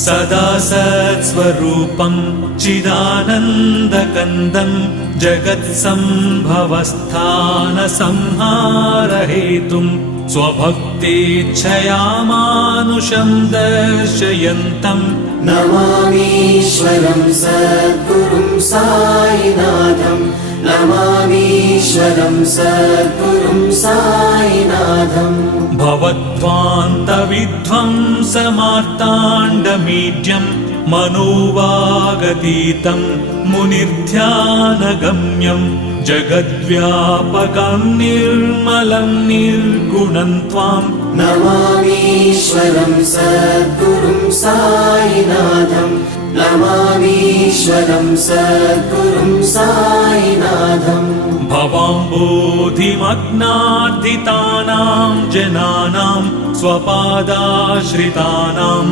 सदा सत्स्वरूपं चिदानन्दकन्दं जगत्सम्भवस्थानसंहारहेतुं स्वभक्तेच्छया मानुषं दर्शयन्तं नमामीश्वरं सद्गुरुं साईनाथं नमामीश्वरं सद्गुरुं साईनाथं भवद्ध्वान्तविध्वंसमार्ताण्डमीड्यं मनोवागतीतं मुनिर्ध्यानगम्यं जगद्व्यापकं निर्मलं निर्गुणं त्वां नमामीश्वरं सद्गुरुं साईनाथं नमामीश्वरं सद्गुरुं साईनाथं भवाम्बोधिमग्नार्दितानां जनानां स्वपादाश्रितानां